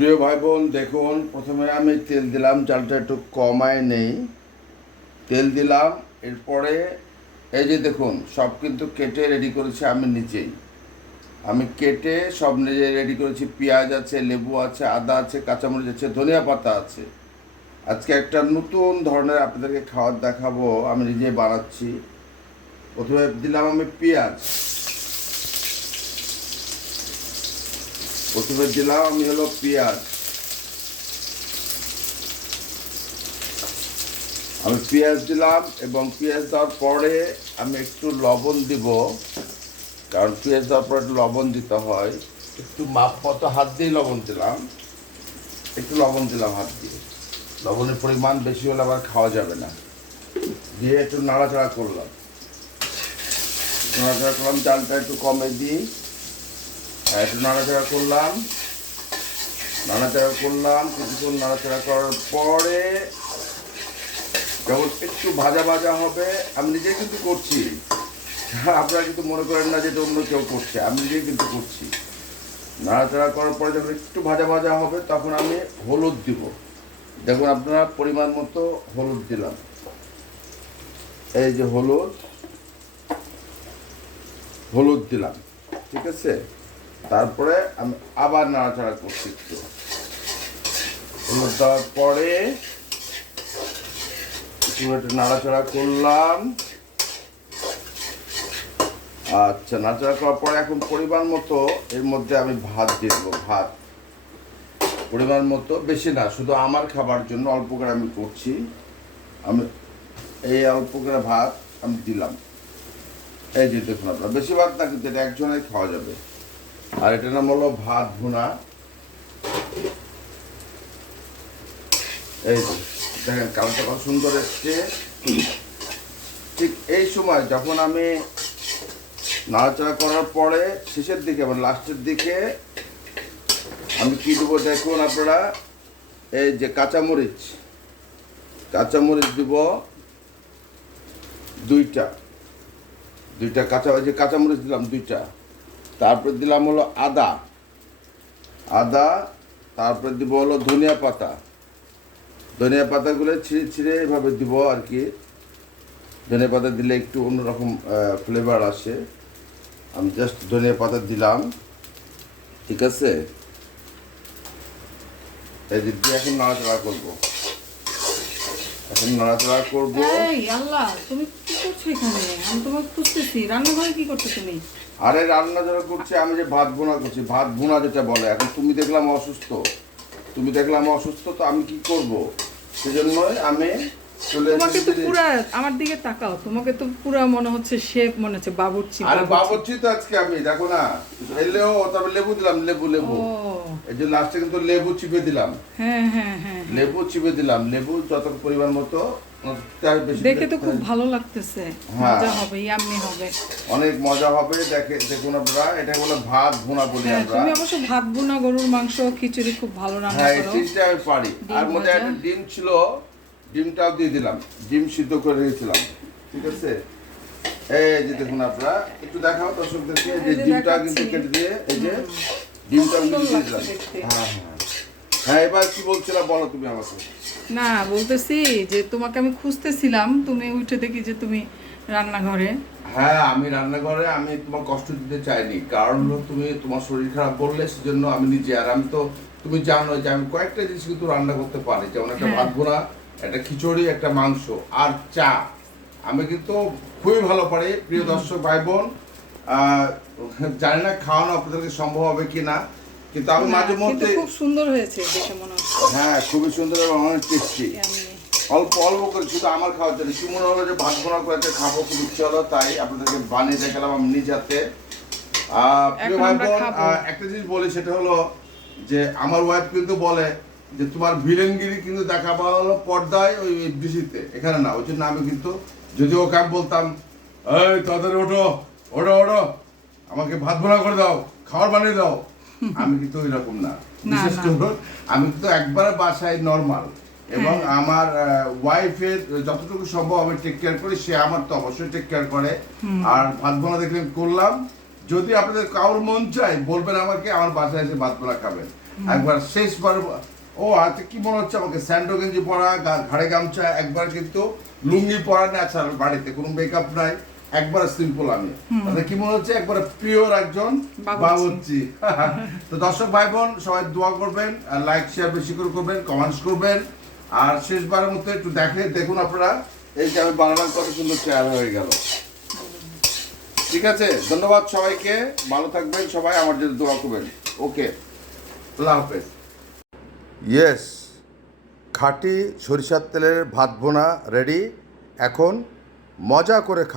প্রিয় ভাই বোন দেখুন, প্রথমে আমি তেল দিলাম, চালটা একটু কমায় নেই। তেল দিলাম, এরপরে এই যে দেখুন, সব কিন্তু কেটে রেডি করেছি আমি নিজেই। আমি কেটে সব নিজে রেডি করেছি, পেঁয়াজ আছে, লেবু আছে, আদা আছে, কাঁচামরিচ আছে, ধনিয়া পাতা আছে। আজকে একটা নতুন ধরনের আপনাদেরকে খাবার দেখাবো, আমি নিজে বানাচ্ছি। প্রথমে দিলাম আমি পেঁয়াজ। প্রথমে দিলাম, আমি হলো পেঁয়াজ। আমি পেঁয়াজ দিলাম এবং পেঁয়াজ দেওয়ার পরে আমি একটু লবণ দিব, কারণ পেঁয়াজ দেওয়ার পরে লবণ দিতে হয়। একটু মাপ মতো হাত দিয়ে লবণ দিলাম। একটু লবণ দিলাম হাত দিয়ে। লবণের পরিমাণ বেশি হলে আবার খাওয়া যাবে না। দিয়ে একটু নাড়াচাড়া করলাম। নাড়াচাড়া করলাম চালটা একটু কমে দিই। একটু নাড়াচাড়া করলাম। নাড়াচাড়া করলাম, কিছুক্ষণ নাড়াচাড়া করার পরে যখন একটু ভাজা ভাজা হবে, আমি নিজেই কিন্তু করছি। আপনারা কিন্তু মনে করেন না যে অন্য কেউ করছে, আমি নিজেই কিন্তু করছি। নাড়াচাড়া করার পরে যখন একটু ভাজা ভাজা হবে, তখন আমি হলুদ দিব। দেখুন আপনারা পরিমাণ মতো হলুদ দিলাম। এই যে হলুদ হলুদ দিলাম। ঠিক আছে? তারপরে আমি আবার নাড়াচাড়া করছি একটু। দেওয়ার একটু নাড়াচাড়া করলাম। আচ্ছা নাড়াচাড়া করার পরে এখন পরিমাণ মতো এর মধ্যে আমি ভাত দিয়ে দেবো, ভাত। পরিমাণ মতো বেশি না, শুধু আমার খাবার জন্য অল্প করে আমি করছি। আমি এই অল্প করে ভাত আমি দিলাম। এই যে দেখুন আপনার বেশি ভাত না কিন্তু এটা একজনের খাওয়া যাবে। আর এটার নাম হলো ভাত ভুনা। এই দেখেন কালারটা কত সুন্দর এসছে। ঠিক এই সময় যখন আমি নাড়াচাড়া করার পরে শেষের দিকে মানে লাস্টের দিকে, আমি কি দেবো দেখুন আপনারা, এই যে কাঁচামরিচ। কাঁচামরিচ দিব দুইটা। দুইটা কাঁচা যে কাঁচামরিচ দিলাম দুইটা। তারপর দিলাম হলো আদা। আদা, তারপর দিব হলো ধনিয়া পাতা। ধনিয়া পাতাগুলো ছিঁড়ে ছিঁড়ে এভাবে দিব আর কি। ধনিয়া পাতা দিলে একটু অন্যরকম ফ্লেভার আসে। আমি জাস্ট ধনিয়া পাতা দিলাম। ঠিক আছে? এই দিয়ে এখন নাড়াচাড়া করব। এখন নাড়াচাড়া করব। এই আল্লাহ তুমি কি করছ এখানে? আমি তোমাকে খুঁজতেছি। রান্নাঘরে কি করছ তুমি? আরে রান্না যারা করছি আমি যে ভাত বোনা করছি ভাত বোনা যেটা বলে এখন তুমি দেখলাম অসুস্থ। তুমি দেখলাম অসুস্থ তো আমি কি করব? সেজন্যই আমি চলে তোমাকে তো পুরা আমার দিকে তাকাও। তোমাকে তো পুরা মনে হচ্ছে শেফ মনে হচ্ছে বাবুর্চি আরে বাবুর্চি। বাবুর্চি তো আজকে আমি দেখো না। এলেও তারপর লেবু দিলাম লেবু লেবু। ও এই যে লাস্টে কিন্তু লেবু চিপে দিলাম। হ্যাঁ হ্যাঁ হ্যাঁ। লেবু চিপে দিলাম। লেবু যত পরিমাণ মতো দেখে তো খুব ভালো লাগতেছে। হ্যাঁ। মজা হবে ইয়াম্মি হবে। অনেক মজা হবে দেখে দেখুন আপনারা। এটা হলো ভাত ভুনা বলি হ্যাঁ আমরা। তুমি অবশ্য ভাত বোনা গরুর মাংস খিচুড়ি খুব ভালো রান্না হ্যাঁ চিজটা আমি পারি। ডিম আর মধ্যে একটা ডিম ছিল ডিমটাও দিয়ে দিলাম। ডিম সিদ্ধ করে রেখেছিলাম। ঠিক আছে? এই যে দেখুন আপনারা একটু দেখাও দর্শকদেরকে যে ডিমটা কিন্তু কেটে দিয়ে এই যে ডিমটা। হ্যাঁ হ্যাঁ। হ্যাঁ এবার কি বলছিলাম বলো তুমি আমাকে? না বলতেছি যে তোমাকে আমি খুঁজতেছিলাম তুমি উঠে দেখি যে তুমি রান্নাঘরে। হ্যাঁ আমি রান্নাঘরে আমি তোমার কষ্ট দিতে চাইনি। কারণ হলো তুমি তোমার শরীর খারাপ করলে সেজন্য আমি নিজে আর আমি তো তুমি জানো যে আমি কয়েকটা জিনিস কিন্তু রান্না করতে পারি। যেমন একটা। ভাত বোনা একটা খিচুড়ি একটা মাংস আর চা। আমি কিন্তু খুবই ভালো পারি প্রিয় দর্শক ভাই বোন জানি না খাওয়ানো আপনাদেরকে সম্ভব হবে কি না কিন্তু আমি মাঝে মধ্যে খুব সুন্দর হয়েছে দেখে মনে হচ্ছে। হ্যাঁ খুবই সুন্দর এবং অনেক টেস্টি অল্প অল্প করে শুধু আমার খাওয়ার জন্য। কি মনে হলো যে ভাত বোনা করে একটা খাব খুব ইচ্ছে হলো তাই আপনাদেরকে বানিয়ে দেখালাম আমি নিজ হাতে। প্রিয় ভাই বোন, একটা জিনিস বলি সেটা হলো যে আমার ওয়াইফ কিন্তু বলে যে তোমার ভিলেনগিরি কিন্তু দেখাবো হলো পর্দায় ওই ডিসিতে এখানে না ওই জন্য আমি কিন্তু যদি ওকে বলতাম এই তাড়াতাড়ি ওঠো। ওঠো ওঠো আমাকে ভাত বোনা করে দাও খাবার বানিয়ে দাও। আমি কিন্তু ওই রকম না। না, বিশেষ করে আমি কিন্তু একবার বাসায় নর্মাল এবং হ্যাঁ। আমার ওয়াইফের যতটুকু সম্ভব আমি টেক কেয়ার করি সে আমার তো অবশ্যই টেক কেয়ার করে। আর ভাত বোনা দেখলেন করলাম। যদি আপনাদের কারোর মন চায় বলবেন আমাকে আমার বাসায় এসে ভাত বোনা খাবেন একবার শেষবার ও হাতে কি মনে হচ্ছে আমাকে? স্যান্ডো গেঞ্জি পরা ঘাড়ে গামছা একবার কিন্তু লুঙ্গি পরা ন্যাচারাল বাড়িতে কোনো মেকআপ নাই। একবার সিম্পল আমি। তাহলে কি মনে হচ্ছে? একবার পিওর একজন বাবুর্চি। তো দর্শক ভাই বোন সবাই দোয়া করবেন আর লাইক শেয়ার বেশি করে করবেন কমেন্টস করবেন। আর শেষবারের মতো একটু দেখলে দেখুন আপনারা এই যে আমি বানালাম কত সুন্দর চেয়ার হয়ে গেল। ঠিক আছে? ধন্যবাদ সবাইকে। ভালো থাকবেন সবাই আমার জন্য দোয়া করবেন। ওকে। আল্লাহ হাফেজ। ইয়েস খাঁটি সরিষার তেলের ভাত বোনা রেডি। এখন মজা করে খা